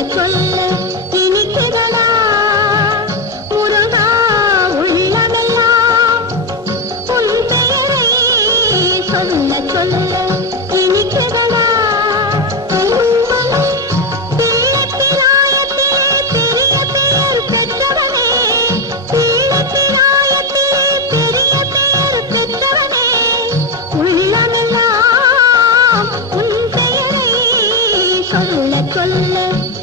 சொல்ல இனிக்குதடா முருகா உள்ளமெல்லாம் உன் பெயரை சொல்ல சொல்ல இனிக்குதடா பீளப்பிராயத்திலே பெரிய பெயர் பெற்றவனே பீளப்பிராயத்திலே பெரிய பெயர் பெற்றவனே உள்ளமெல்லாம் உன் பெயரை சொல்ல சொல்ல